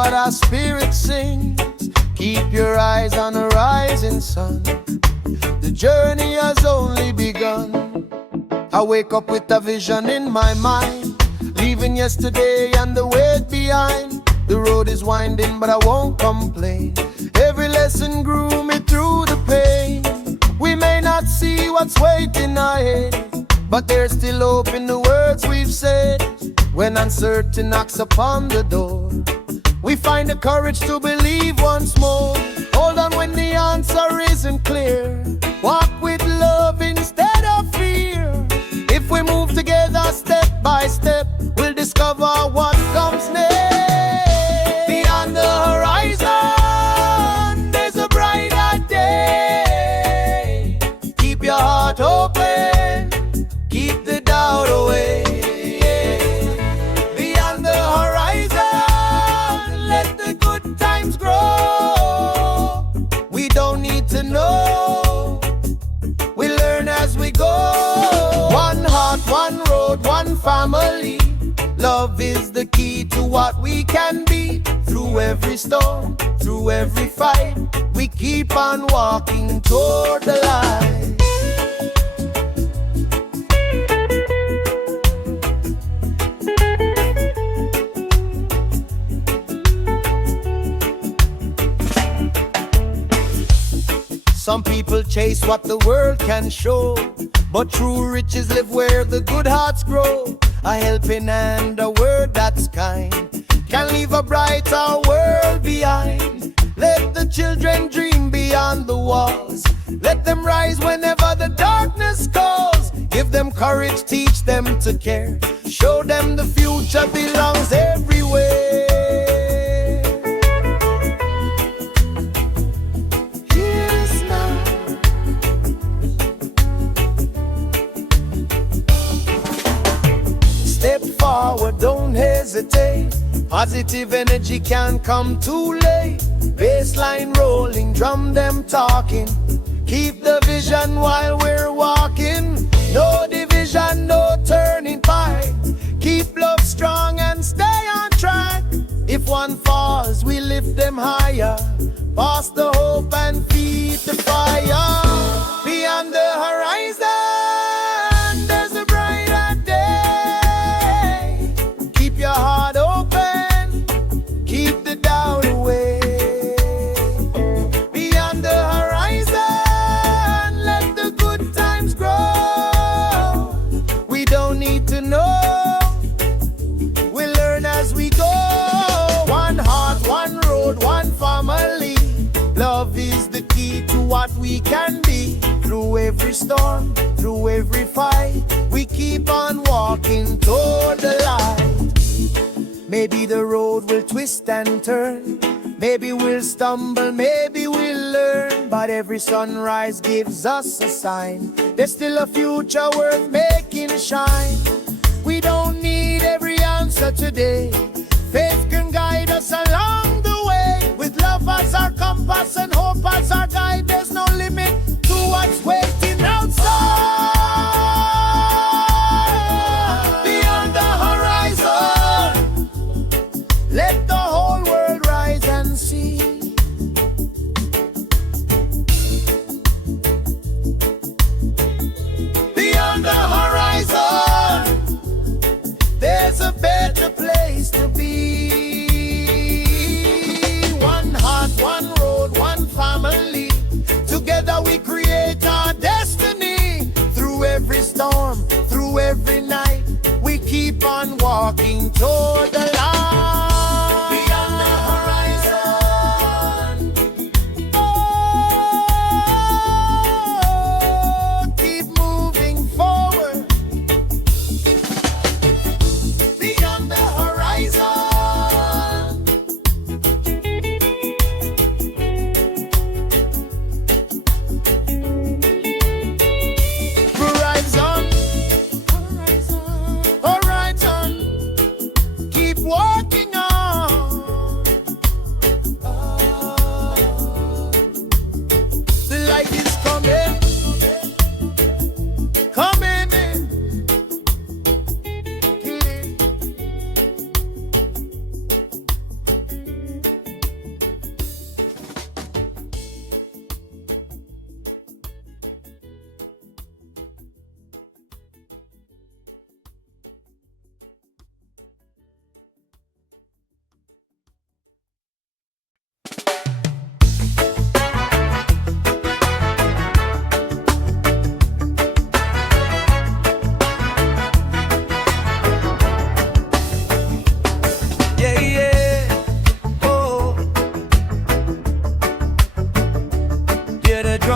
what our spirit sings. Keep your eyes on the rising sun. The journey has only begun. I wake up with a vision in my mind, leaving yesterday and the weight behind. The road is winding, but I won't complain. Every lesson grew me through the pain. We may not see what's waiting ahead, but there's still hope in the words we've said. When uncertain knocks upon the door, we find the courage to believe once more. Hold on when the answer isn't clear. Walk with love instead of fear. If we move together step by step, we'll discover what comes next. Beyond the horizon, there's a brighter day. Keep your heart open, keep the doubt away. Beyond the horizon, let the good times grow. We don't need to know, we learn as we go. One heart, one road, one family. Love is the key to what we can be. Through every storm, through every fight, we keep on walking toward the light. Some people chase what the world can show, but true riches live where the good hearts grow. A helping hand, a word that's kind, can leave a brighter world behind. Let the children dream beyond the walls. Let them rise whenever the darkness calls. Give them courage, teach them to care. Show them the future belongs everywhere. Step forward, don't hesitate. Positive energy can't come too late. Bassline rolling, drum them talking. Keep the vision while we're walking. No division, no turning point. Keep love strong and stay on track. If one falls, we lift them higher. Pass the hope and feed the fire. Beyond the horizon, your heart open, keep the doubt away. Beyond the horizon, let the good times grow. We don't need to know, we learn as we go. One heart, one road, one family. Love is the key to what we can be. Through every storm, through every fight, we keep on walking toward the light. Maybe the road will twist and turn, maybe we'll stumble, maybe we'll learn. But every sunrise gives us a sign. There's still a future worth making shine. We don't need every answer today. Faith can guide us along the way. With love as our compass and hope as our guide, there's no limit to what's waiting outside. Beyond the horizon, let the whole world rise and see. Beyond the horizon, there's a better place to be. One heart, one road, one family. Together we create our destiny. Through every storm, through every night, we keep on walking toward the light.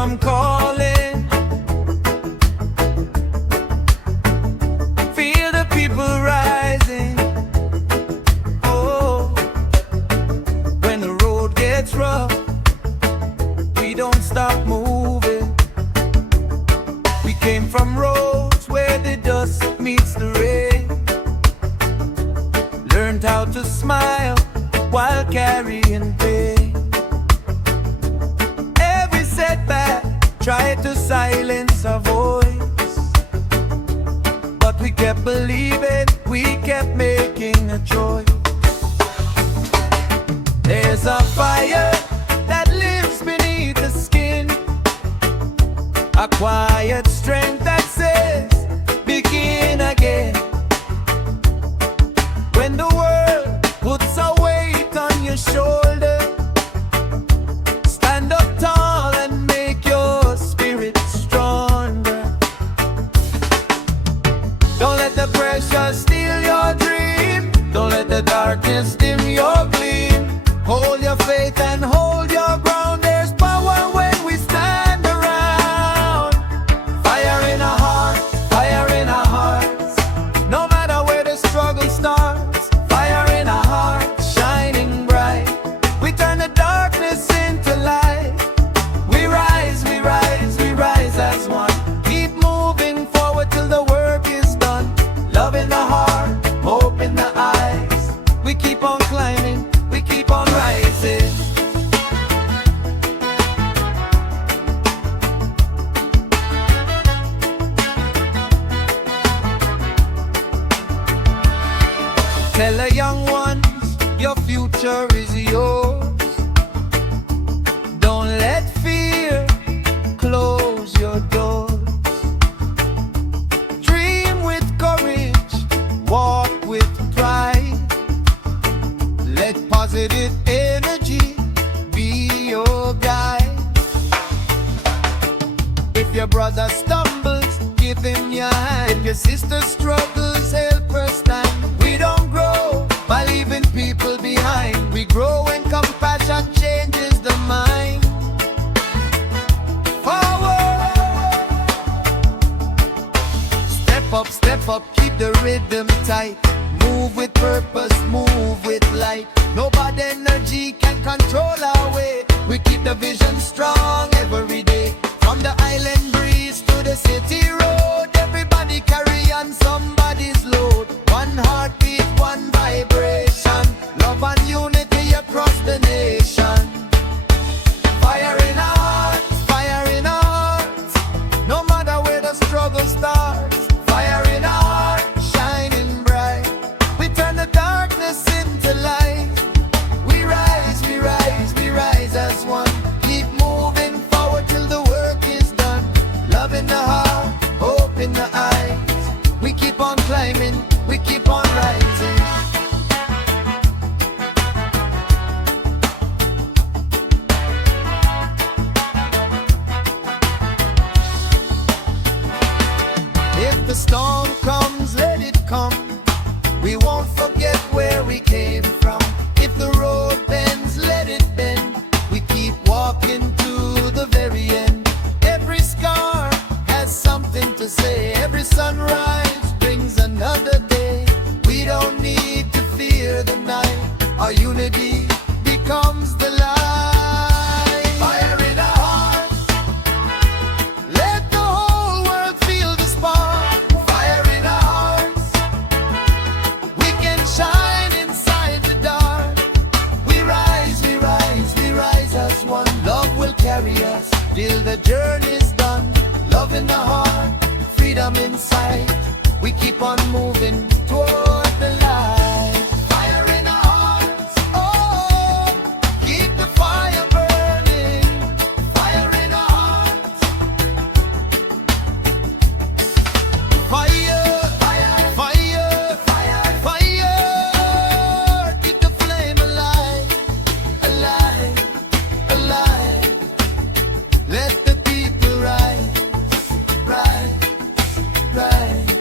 come calling. Feel the people rising. Oh, when the road gets rough, we don't stop moving. We came from roads where the dust meets the rain. Learned how to smile while carrying pain. Every setback tried to silence our voice, but we kept believing, we kept making a choice. There's a fire that lives beneath the skin, a quiet strength that says, begin again. When the world puts a weight on your shoulder, stand up tall and make your spirit stronger. Don't let the pressure steal your dream. Don't let the darkness dim your gleam. Hold your faith and hold your ground. There's power when we stand around. Fire in our hearts, fire in our hearts. No matter where the struggle starts, fire in our hearts, shining bright. We turn the darkness into light. We rise, we rise, we rise as one. Keep moving forward till the work is done. Love in the heart, hope in the eyes. We keep on climbing, we keep on rising. Tell the young ones, your future is yours. Don't let fear close your doors. Dream with courage, walk with pride. Let positive energy be your guide. If your brother stumbles, give him your hand. If your sister struggles, help her stand. We don't grow by leaving people behind. We grow when compassion changes the mind. Forward! Step up, keep the rhythm tight. Move with purpose, move with light. No bad energy can control our way. We keep the vision strong every day. From the island breeze to the city road, everybody carry on somebody's load. One heartbeat, one vibration. Love and unity across the nation. Fire in our hearts, fire in our hearts. No matter where the struggle starts, fire in our hearts, shining bright. We turn the darkness into light. We rise, we rise, we rise as one. Keep moving forward till the work is done. Love in the heart, hope in the eyes. We keep on climbing, we keep on rising. If the storm comes, let it come. We won't forget where we came from. If the road bends, let it bend. We keep walking to the very end. Every scar has something to say. Every sunrise brings another day. We don't need to fear the night. Our unity becomes the light. Fire in our hearts. Let the whole world feel the spark. Fire in our hearts. We can shine inside the dark. We rise, we rise, we rise as one. Love will carry us till the journey's done. Love in the heart, freedom inside. We keep on moving toward the light. Fire in our hearts, oh, keep the fire burning. Fire in our hearts. Fire, fire, fire, fire, fire. Keep the flame alive, alive, alive. Let the people rise, rise, rise.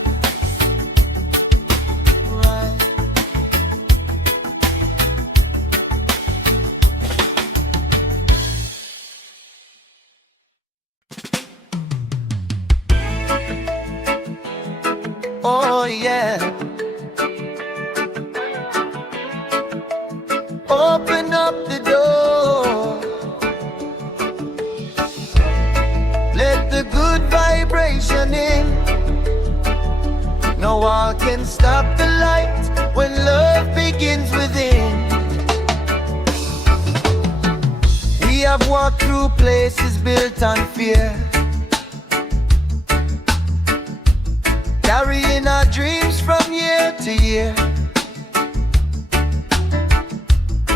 yeah. Open up the door. Let the good vibration in. No one can stop the light when love begins within. We have walked through places built on fear, carrying our dreams from year to year.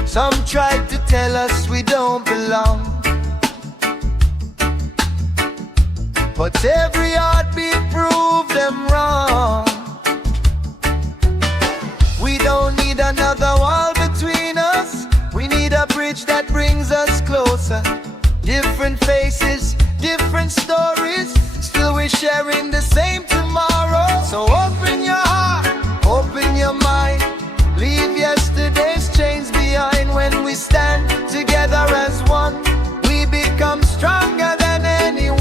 Some tried to tell us we don't belong, but every heartbeat proved them wrong. We don't need another wall between us. We need a bridge that brings us closer. Different faces, different stories, still we're sharing the same tomorrow. So open your heart, open your mind, leave yesterday's chains behind. When we stand together as one, we become stronger than anyone.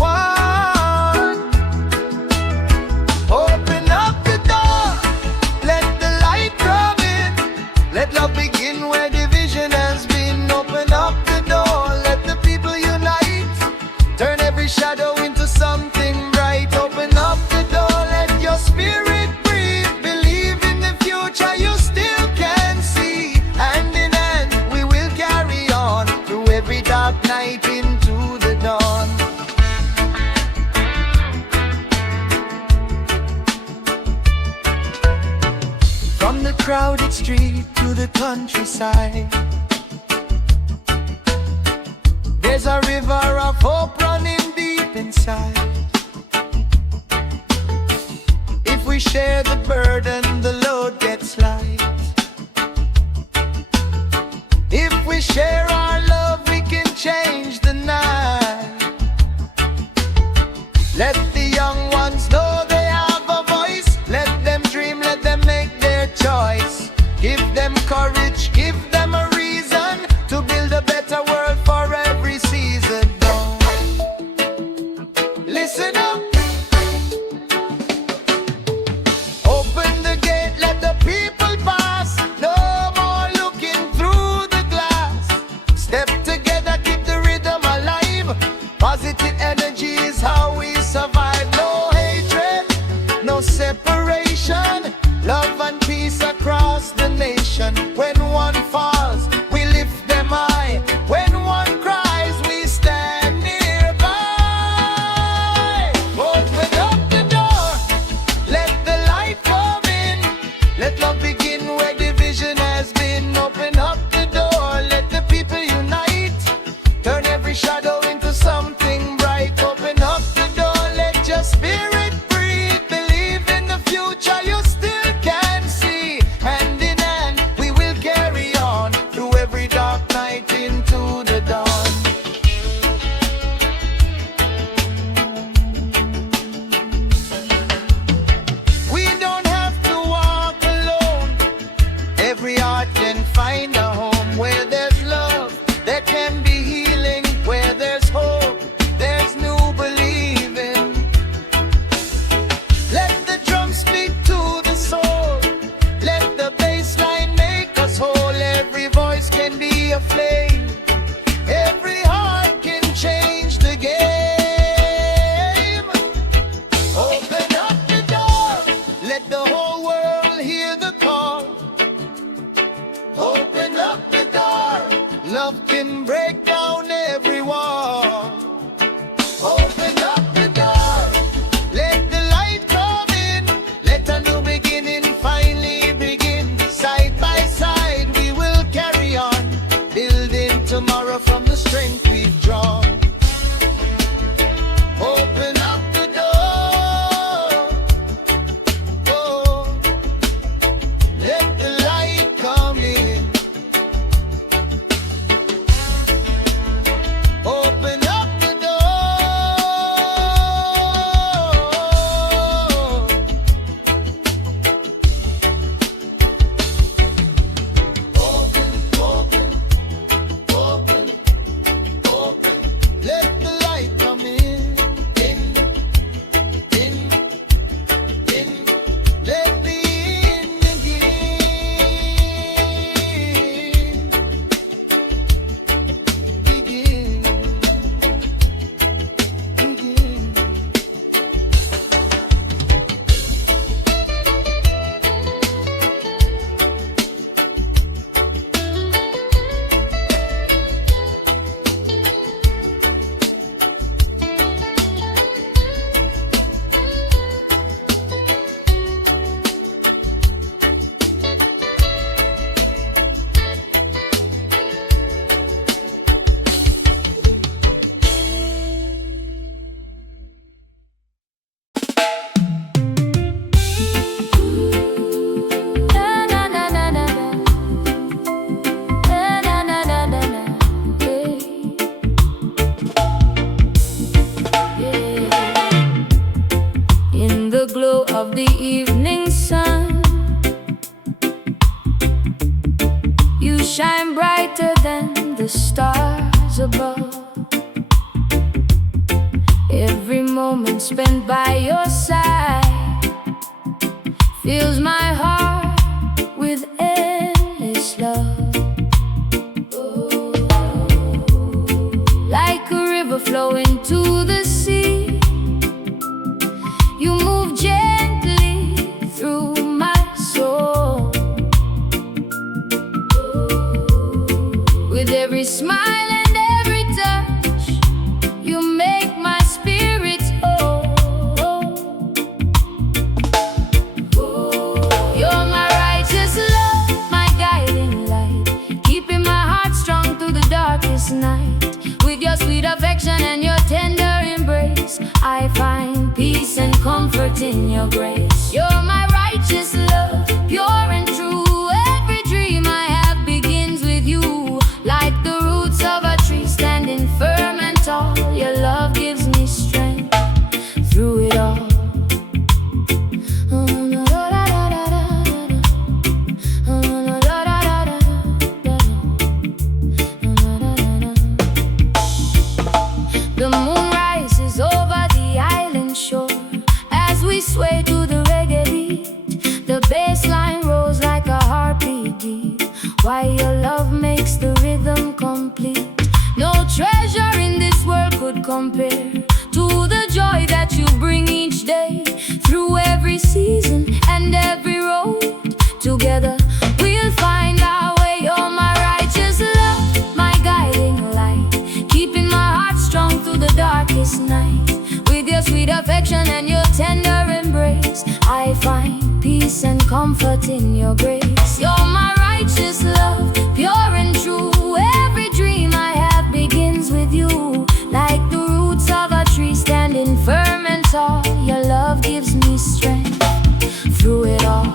Open up the door, let the light come in. Let love begin where division has been. Open up the door, let the people unite. Turn every shadow into something bright. Open up the door, let your spirit breathe. Believe in the future you still can see. Hand in hand we will carry on through every dark night into the dawn. From the crowded street to the countryside, there's a river of hope running deep inside. If we share the burden, the load gets light. If we share our love, we can change the night. Let the young ones know they have a voice. Let them dream, let them make their choice. Give them courage, give them a reason to build a better world for every season. Listen up. Open the gate, let the people pass. No more looking through the glass. Step together, keep the rhythm alive. Positive energy is how we survive. No hatred, no separation. Love and peace across the nation. When one falls, we lift them high. When one cries, we stand nearby. Open up the door, let the light come in. Let love begin where division has been. Open up the door, let the people unite. Turn every shadow into something bright. Open up the door, let your spirit breathe. Believe in the future you still can see. Hand in hand we will carry on through every dark night into the dawn. We don't have to walk alone. Every heart can find a home. Where there's love, there can be healing. Where there's hope, there's new believing. Let the drum speak to the soul. Let the bass line make us whole. Every voice can be a flame. Every heart can change the game. Open up the door, let the whole world hear the call. Open up the door, love can break down every wall. Open up the door, let the light come in. Let a new beginning finally begin. Side by side we will carry on, building tomorrow from the strength we've drawn. Open up the door, oh, let the light come in. Open up the door. Open, open, open. shine brighter than the stars above. Every moment spent by your side fills my heart with endless love. Like a river flowing to the sea, you move gently through my soul. With every smile and every touch, you make my spirit whole. You're my righteous love, my guiding light, keeping my heart strong through the darkest night. With your sweet affection and your tender embrace, I find peace and comfort in your grace. You're my righteous love, pure and true. Every dream I have begins with you. Like the roots of a tree standing firm and tall, your love gives me strength through it all. The moon rises over the island shore as we sway to the reggae beat. The bassline rolls like a heartbeat deep, while your love makes the rhythm complete. No treasure in this world could compare to the joy that you bring each day. Through every season and every road, together we'll find our way. You're my righteous love, my guiding light, keeping my heart strong through the darkest night. With your sweet affection and your tender embrace, I find peace and comfort in your grace. You're my righteous love, pure and true. Every dream I have begins with you. Like the roots of a tree standing firm and tall, your love gives me strength through it all.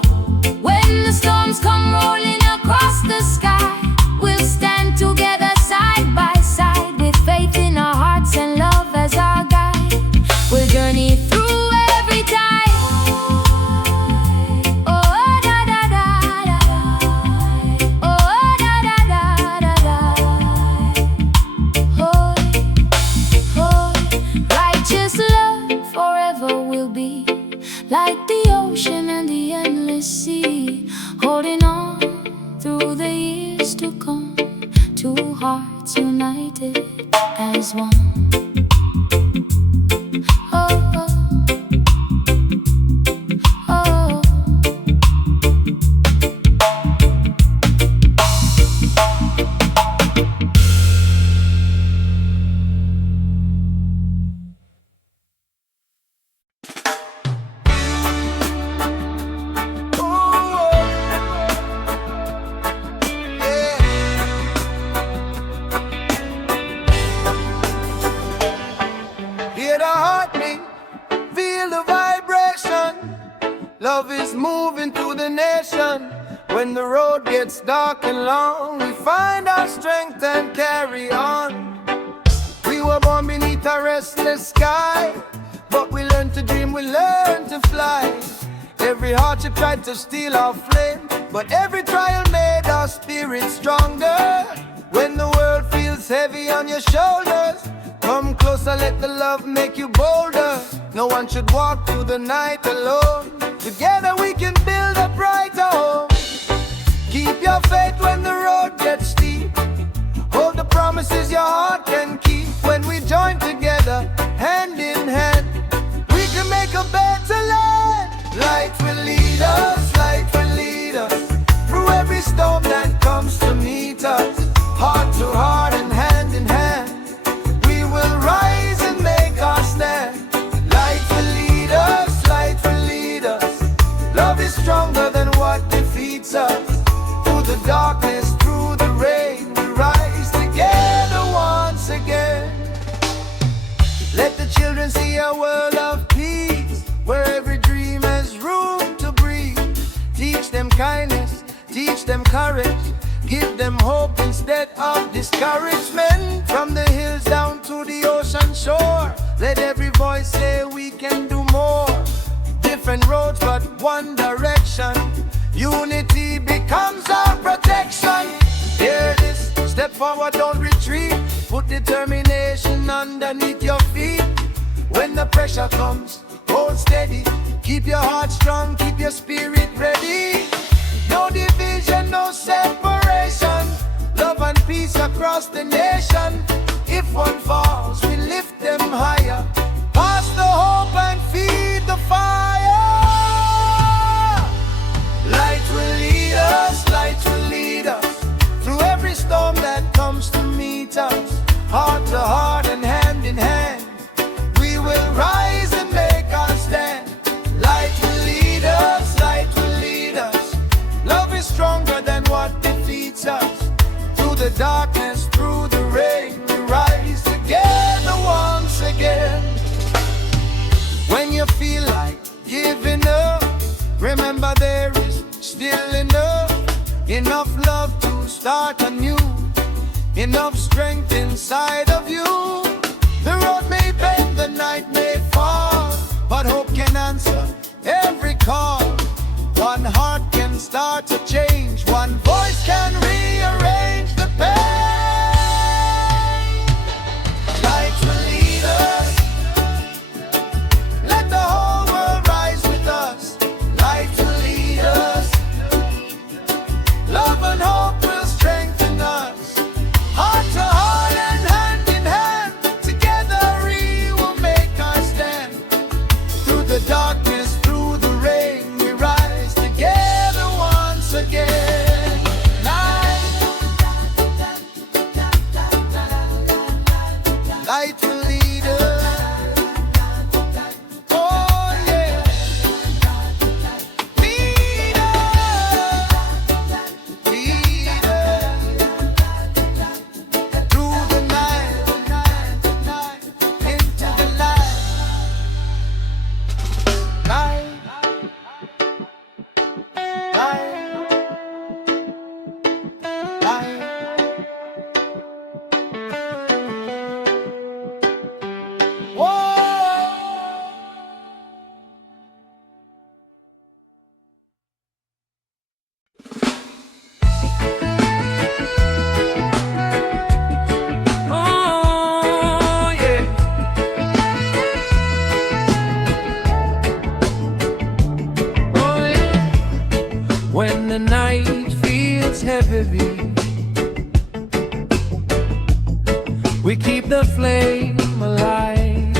When the storms come rolling across the sky, we'll stand together side by side, with faith in our hearts and love as our guide. We'll journey through every time. Oh, da da da da. Oh, da da da da da. Oh, oh, righteous love forever will be, like the ocean and the endless sea, holding on through the years to come. Two hearts united as one. Oh, oh, oh. Hear the heartbeat, feel the vibration. Love is moving through the nation. When the road gets dark and long, we find our strength and carry on. We were born beneath a restless sky, but we learned to dream, we learned to fly. Every hardship tried to steal our flame, but every trial made our spirit stronger. When the world feels heavy on your shoulders, come closer, let the love make you bolder. No one should walk through the night alone. Together we can build a brighter home. Keep your faith when the road gets steep. Hold the promises your heart can keep. When we join together, hand in hand, we can make a better land. Light will lead us, light will lead us through every storm that comes to meet us. Heart to heart and hand in hand, we will rise and make our stand. Light will lead us, light will lead us. Love is stronger than what defeats us. Through the darkness, through the rain, we rise together once again. Let the children see a world of peace, where every dream has room to breathe. Teach them kindness, teach them courage, give them hope instead of discouragement. From the hills down to the ocean shore, let every voice say we can do more. Different roads but one direction, unity becomes our protection. forward, don't retreat. Put determination underneath your feet. When the pressure comes, hold steady. Keep your heart strong, keep your spirit ready. No division, no separation. Love and peace across the nation. If one falls, we lift them higher. Pass the hope and feed the fire. Light will lead us, light will lead us through every storm that comes to meet us. Heart to heart and hand in hand, we will rise and make our stand. Light will lead us, light will lead us. Love is stronger than what defeats us. Through the darkness, through the rain, we rise together once again. When you feel like giving up, remember there is still enough love to start anew, enough strength inside of you. The road may bend, the night may fall, but hope can answer every call. One heart can start to change, one voice can rearrange the pain. Light will lead us, let the whole world rise with us. Light will lead us, love and hope will strengthen us. Heart to heart and hand in hand, together we will make our stand. Through the darkness, through the rain, we rise together once again. Light will lead us. Oh yeah. Lead us through the night, into the light. Light, light, light. Whoa. Oh yeah. Oh yeah. When the night feels heavy, we keep the flame alive.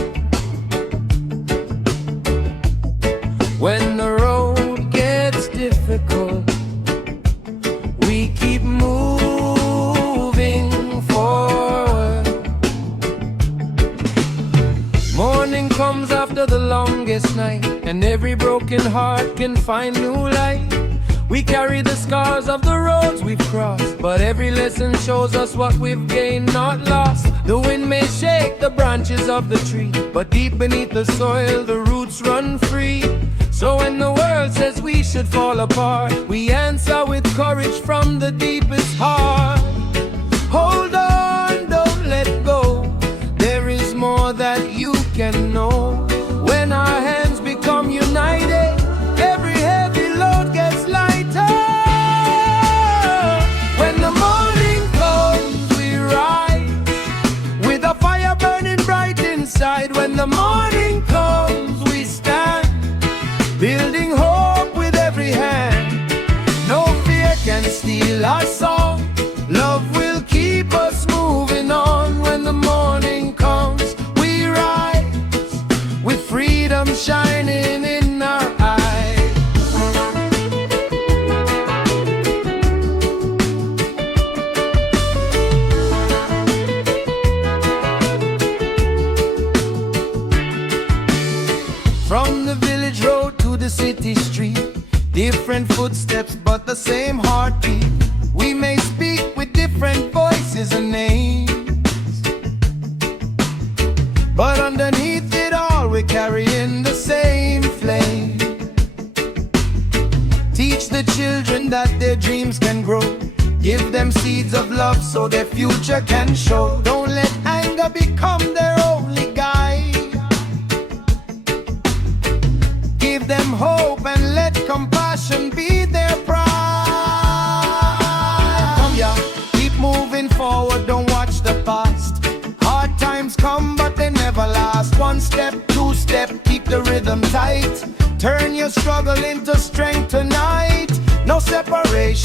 When the road gets difficult, we keep moving forward. Morning comes after the longest night, and every broken heart can find new light. We carry the scars of the roads we've crossed, but every lesson shows us what we've gained, not lost. The wind may shake the branches of the tree, but deep beneath the soil the roots run free. So when the world says we should fall apart, we answer with courage from the deepest heart. Hold on, don't let go, there is more that you can know. When our hands become united, every heavy load gets lighter. When the morning comes, we rise with a fire burning bright inside. When the morning comes, we stand, building hope with every hand. No fear can steal our song, love will keep us moving on. When the morning comes, we rise with freedom shining in our eyes. From the village road to the city street, different footsteps but the same heartbeat. We may speak with different voices and names, but underneath it all we're carrying the same flame. Teach the children that their dreams can grow, give them seeds of love so their future can show. Don't let anger become their only guide, give them hope and let compassion be their pride. Come ya, keep moving forward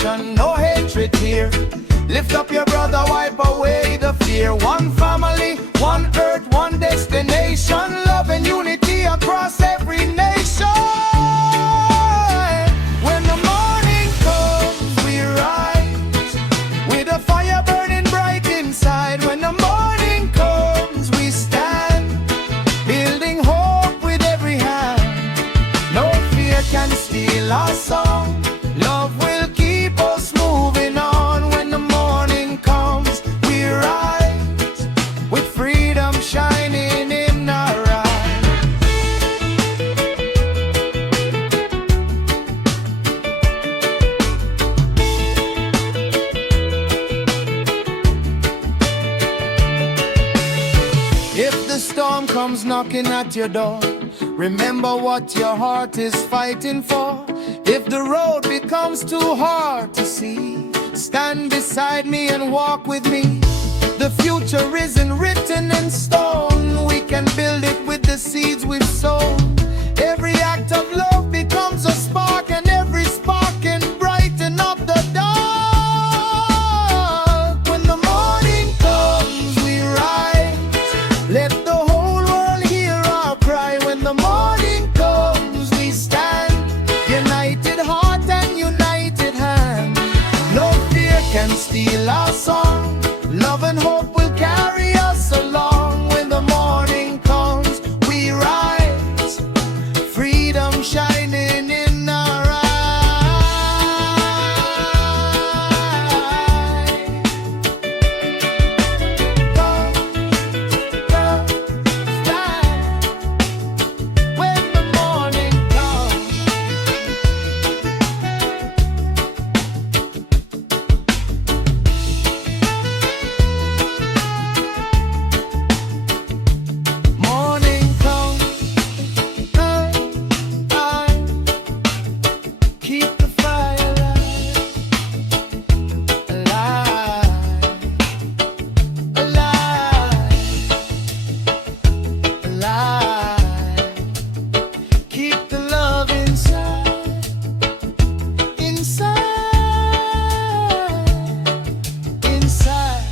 nation, no hatred here. Lift up your brother, wipe away the fear. One family, one earth, one destination. Love and unity across every nation. When the morning comes, we rise with a fire burning bright inside. When the morning comes, we stand, building hope with every hand. No fear can steal our song. Love will keep us moving on. When the morning comes, we rise with freedom shining in our eyes. If the storm comes knocking at your door, remember what your heart is fighting for. If the road becomes too hard to see, stand beside me and walk with me. The future isn't written in stone. We can build it with the seeds we've sown. Every act of love becomes a spark, and every spark can brighten up the dark. When the morning comes, we rise. Let the whole world hear our cry. When the morning comes, we stand, united heart and united hand. No fear can steal our song. Love and hope will carry us along. When the morning comes, we rise, freedom shining in our eyes. Come, come, stand. When the morning comes, morning comes, keep the fire alive, alive, alive. Keep the love inside, inside, inside.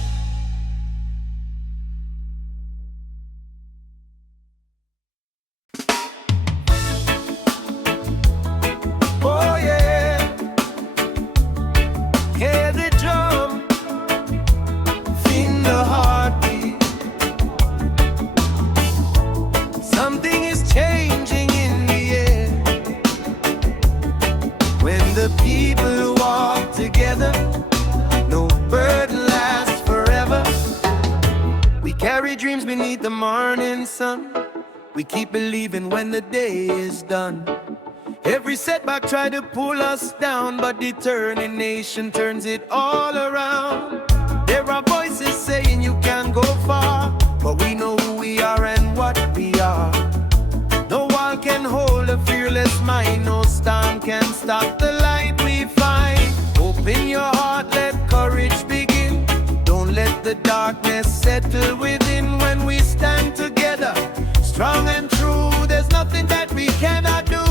Oh yeah, hear the drum, feel the heartbeat. Something is changing in the air when the people walk together. No burden lasts forever. We carry dreams beneath the morning sun. We keep believing when the day is done. Every setback try to pull us down, but determination turns it all around. There are voices saying you can't go far, but we know who we are and what we are. No wall can hold a fearless mind. No storm can stop the light we find. Open your heart, let courage begin. Don't let the darkness settle within. When we stand together, strong and true, there's nothing that we cannot do.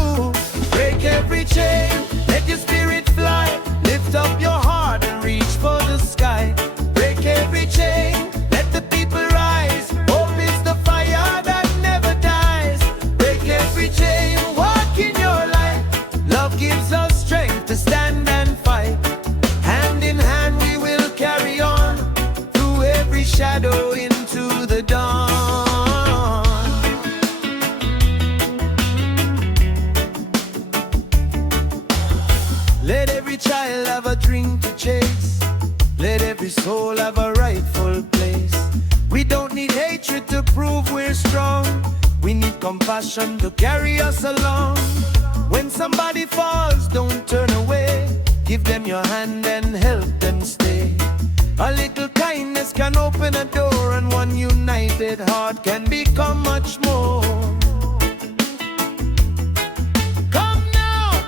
Break every chain, let your spirit fly. Lift up your heart and reach for the sky. Break every chain, let the people rise. Hope is the fire that never dies. Break every chain, walk in your light. Love gives us strength to stand and fight. Hand in hand we will carry on, through every shadow into the dawn. Let every child have a dream to chase. Let every soul have a rightful place. We don't need hatred to prove we're strong. We need compassion to carry us along. When somebody falls, don't turn away. Give them your hand and help them stay. A little kindness can open a door, and one united heart can become much more. Come now,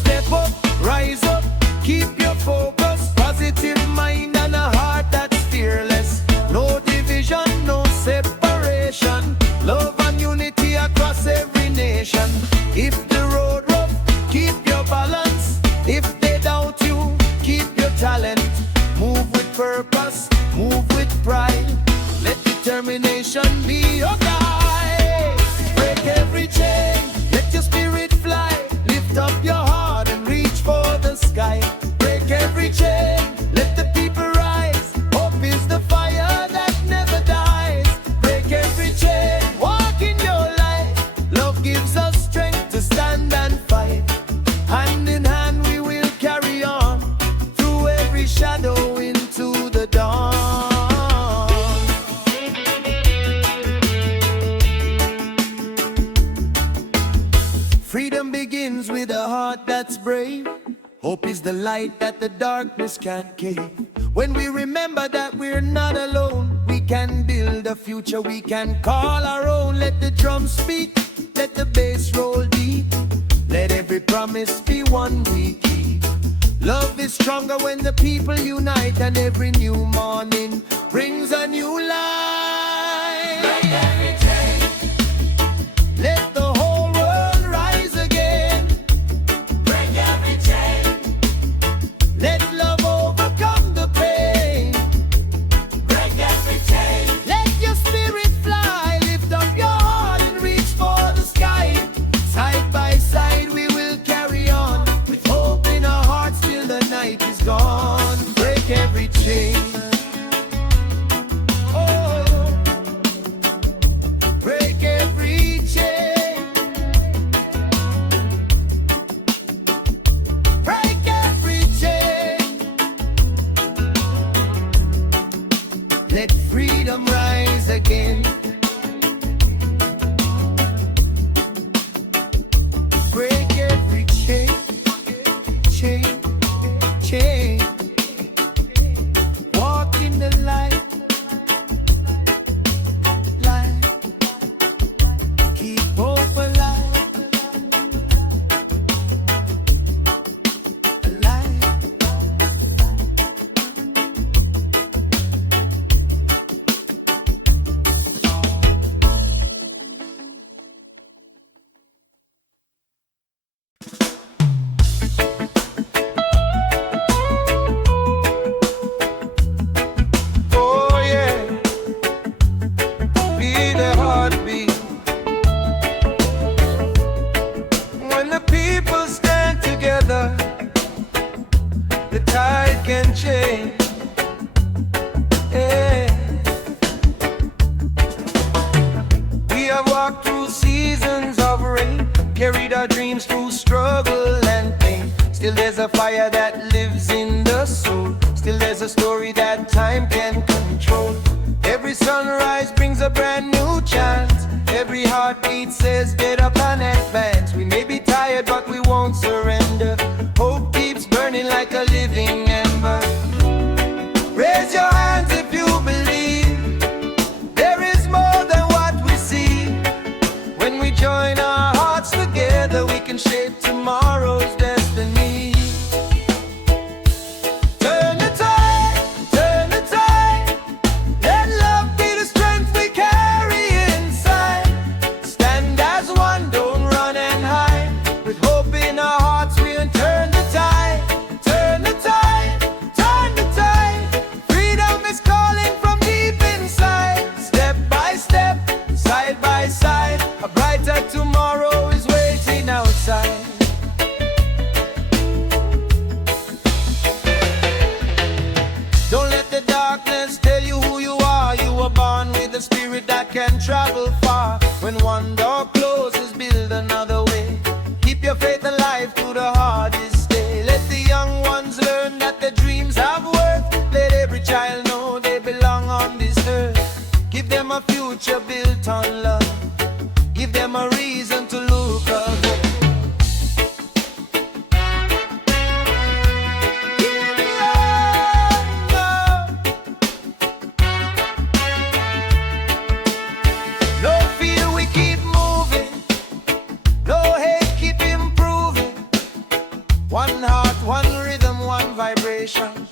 step up, rise up, keep your focus. Positive mind and a heart that's fearless. No division, no separation. Love and unity across every nation. If the road rough, keep your balance. talent. Move with purpose, move with pride. Let determination be your guide. Break every chain, let your spirit fly. Lift up your heart and reach for the sky. Break every chain, let the people rise. Hope is the fire that never dies. Break every chain, walk in your light. Love gives us strength to stand and fight. Hand in hand we will carry on, through every shadow into the dawn. Freedom begins with a heart that's brave. Hope is the light that the darkness can't cave. When we remember that we're not alone, we can build a future we can call our own. Let the drums speak, let the bass roll deep. Let every promise be one we keep. Love is stronger when the people unite, and every new morning brings a new light. Break every chain. Let the whole world rise again. Break every chain. Let love overcome the pain. Break every chain. Let your spirit fly. Lift up your heart and reach for the sky. Side by side we will carry on, with hope in our hearts till the night is gone. Break every chain. Oh, break every chain. Break every chain. Let freedom rise again. Break every chain, chain, chain. Walk in the light, light. Keep hope alive, alive. Oh yeah, be the heartbeat. When the people stand together, the tide can change. Yeah. We have walked through seasons of rain, carried our dreams through struggle and pain. Still there's a fire that lives in the soul. Still there's a story that time can control. Every sunrise brings a brand new chance. Every heartbeat says get up and advance. We may be tired but we won't surrender. Hope keeps burning like a living ember. Raise your hands if you believe there is more than what we see. When we join our hearts together, we can shape tomorrow's destiny. Turn the tide, turn the tide. Let love be the strength we carry inside. Stand as one, don't run and hide. With hope in our hearts, we'll turn the tide. Turn the tide, turn the tide. Freedom is calling from deep inside. Step by step, side by side. A brighter tomorrow is waiting outside. Don't let the darkness tell you who you are. You were born with a spirit that can travel far. When one door closes, build another way. Keep your faith alive through the hardest day. Let the young ones learn that their dreams have worth. Let every child know they belong on this earth. Give them a future built on love. Give them a reason to look up. Give me love. No fear, we keep moving. No hate, keep improving. One heart, one rhythm, one vibration.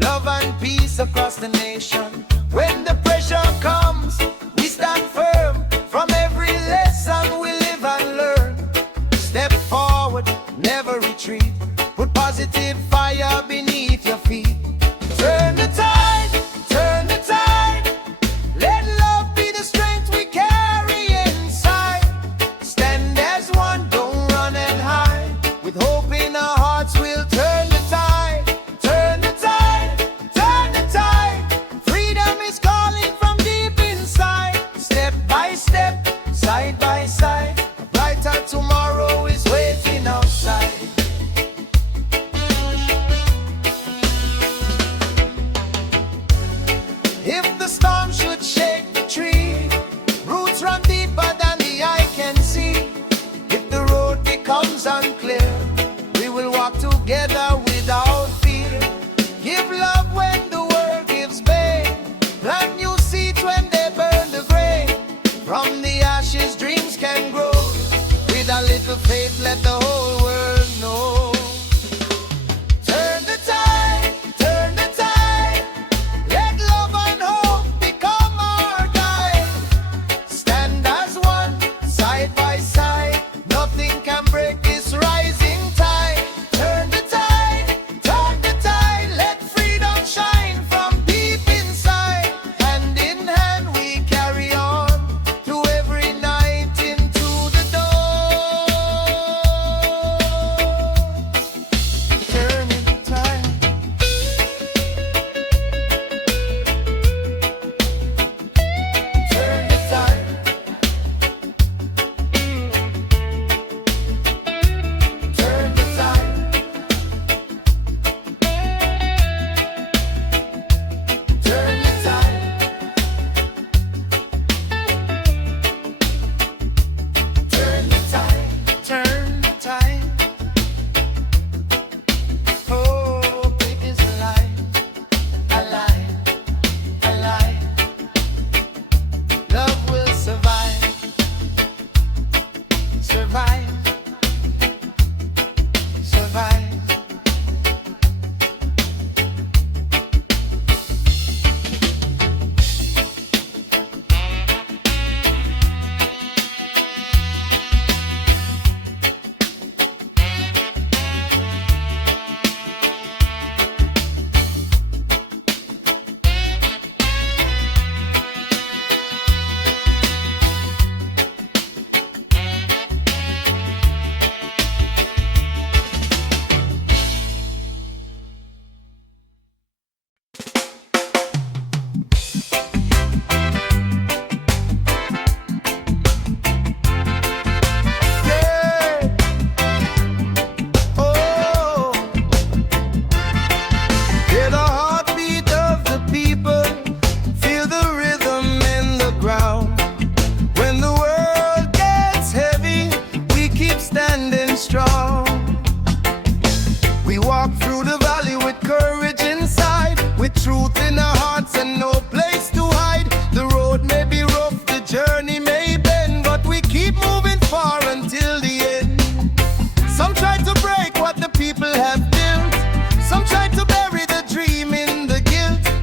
Love and peace across the nation. When the pressure comes, we stand firm. From every lesson we live and learn. Step forward, never retreat. Put positive fire beneath your feet.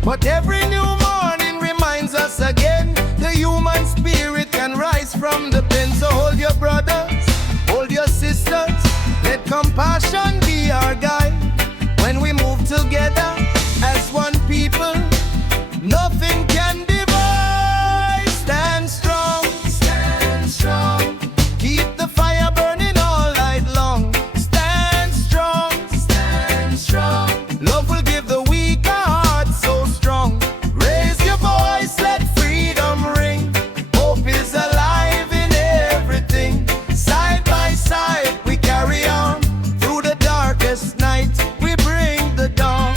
But every new morning reminds us again, the human spirit can rise from the pen. So hold your brothers, hold your sisters, let compassion be our guide. When we move together as one people, nothing can divide. Stand strong, stand strong. Keep the fire burning all night long. Stand strong, stand strong. Love will give the weak a heart so strong. Raise your voice, let freedom ring. Hope is alive in everything. Side by side we carry on. Through the darkest night we bring the dawn.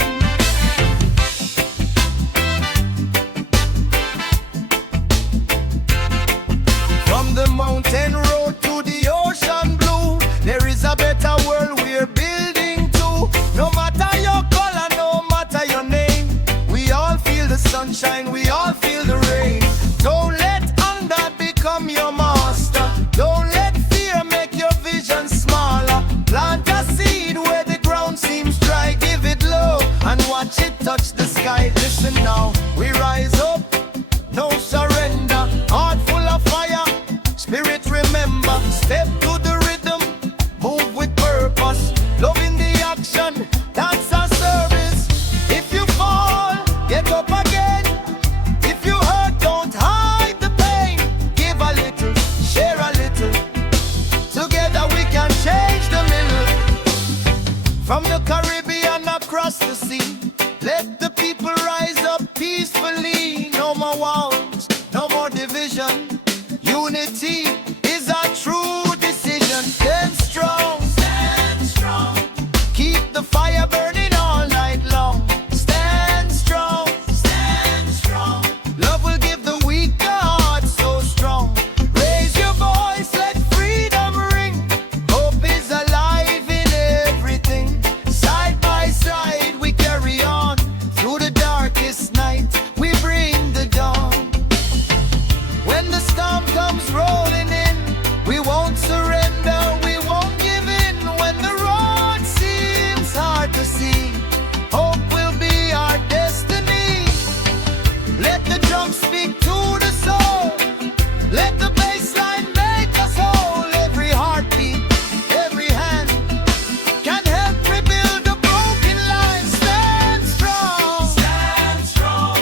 From the mountain road to the ocean blue, there is a better world we're building to. No matter your color, no matter your name, we all feel the sunshine, we all feel the rain. Don't let hunger become your master. Don't let fear make your vision smaller. Plant a seed where the ground seems dry. Give it love and watch it touch the sky. Listen now, we rise up, no surrender. Heart full of fire, spirit remember. Step to the rhythm, move with purpose. Love in the action, that's our service. If you fall, get up again. If you hurt, don't hide the pain. Give a little, share a little. Together we can change the middle. From the Caribbean across the sea, let the people rise up peacefully. No more wars, no more division. Unity is our true decision. Stand strong, stand strong. Keep the fire burning all night long. Stand strong, stand strong. Love will give the weak a heart so strong. Raise your voice, let freedom ring. Hope is alive in everything. Side by side we carry on. Through the darkest night we bring the dawn. When the storm comes rolling in, we won't surrender, we won't give in. When the road seems hard to see, hope will be our destiny. Let the drum speak to the soul. Let the bassline make us whole. Every heartbeat, every hand can help rebuild the broken line. Stand strong, stand strong.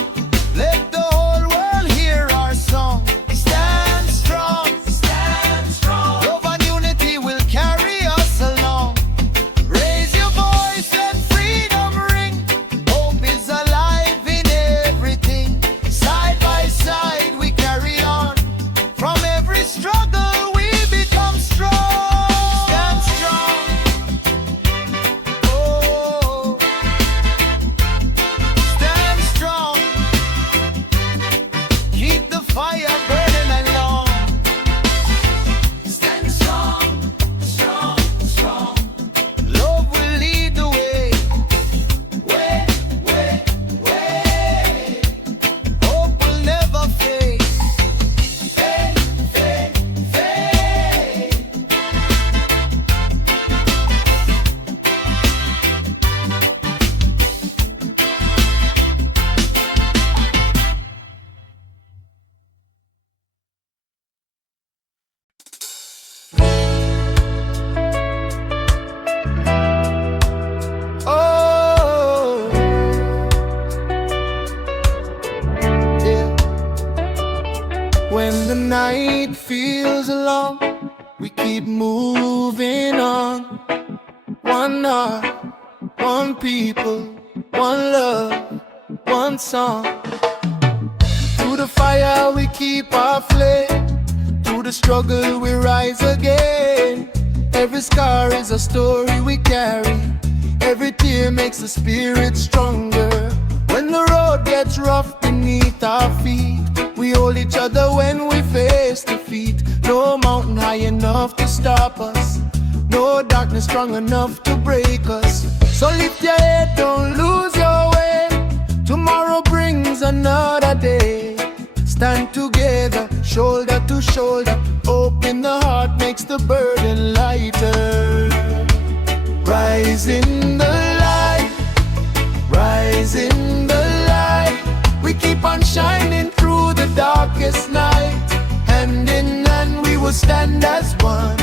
Let the whole world hear our song. Stand strong, stand strong. Love and unity will carry us along. Raise your voice, let freedom ring. Hope is alive in everything. Side by side we carry on. From every struggle we become strong. Stand strong. Oh, stand strong. Keep the fire burning along. Stand strong, strong, strong. Love will lead the way. Way, way, way. Hope will never fade. Fade, fade, fade. Oh, yeah. When the night feels long, we keep moving on. One heart, one people, one love, one song. Through the fire we keep our flame. Through the struggle we rise again. Every scar is a story we carry. Every tear makes the spirit stronger. When the road gets rough beneath our feet, we hold each other when we face defeat. No mountain high enough to stop us, no darkness strong enough to break us. So lift your head, don't lose your way. Tomorrow brings another day. Stand together, shoulder to shoulder. Hope in the heart makes the burden lighter. Rise in the light, rise in the light. will stand as one.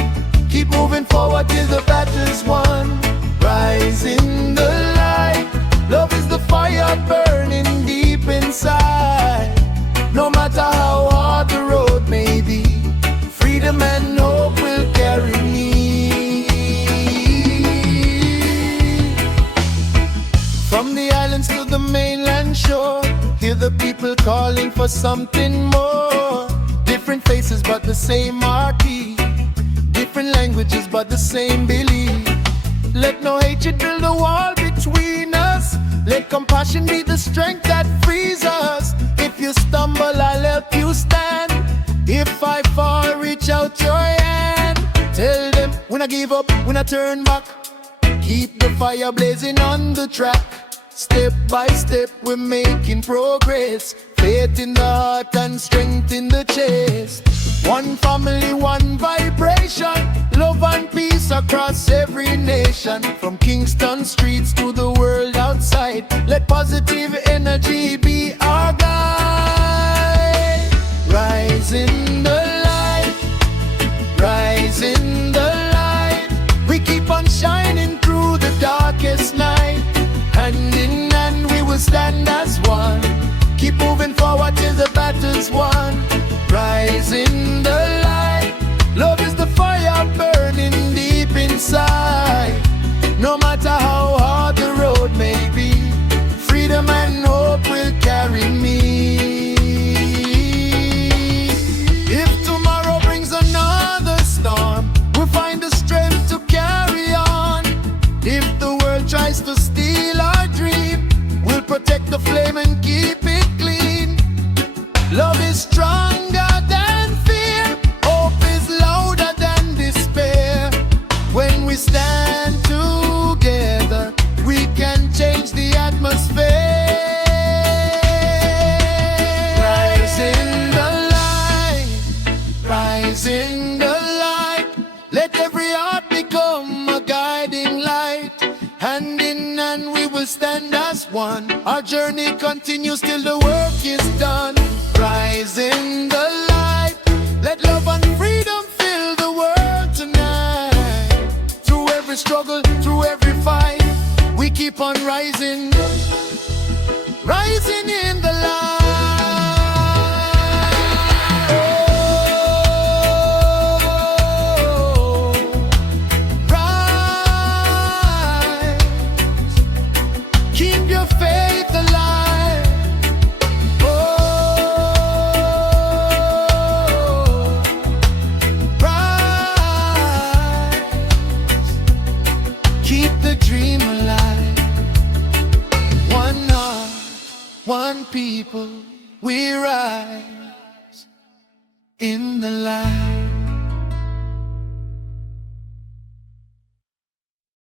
Keep moving forward till the battle's won. Rise in the light. Love is the fire burning deep inside. No matter how hard the road may be, freedom and hope will carry me. From the islands to the mainland shore, hear the people calling for something more. Different faces but the same heartbeat, different languages but the same belief. Let no hatred build a wall between us. Let compassion be the strength that frees us. If you stumble, I'll help you stand. If I fall, reach out your hand. Tell them, when I give up, when I turn back, keep the fire blazing on the track. Step by step, we're making progress. Faith in the heart and strength in the chest. One family, one vibration. Love and peace across every nation. From Kingston streets to the world outside. Let positive energy be our guide. Rise in the light. Rise in the light. We keep on shining through the darkest night. Hand in hand we will stand as one. Keep moving forward till the battle's won. Rise in the light. Love is the fire burning deep inside. No matter how hard the road may be, freedom and hope will carry me. If tomorrow brings another storm, we'll find the strength to carry on. If the world tries to steal our dream, we'll protect the flame and keep it clean. Love is stronger than fear. Hope is louder than despair. When we stand together, we can change the atmosphere. Rise in the light. Rise in the light. Let every heart become a guiding light. Hand in hand we will stand as one. Our journey continues till the work is done. Rise in the light. Let love and freedom fill the world tonight. Through every struggle, through every fight, we keep on rising. Rising in the light. Keep your faith alive. Rise. Keep the dream alive. One heart, one people, we rise in the light.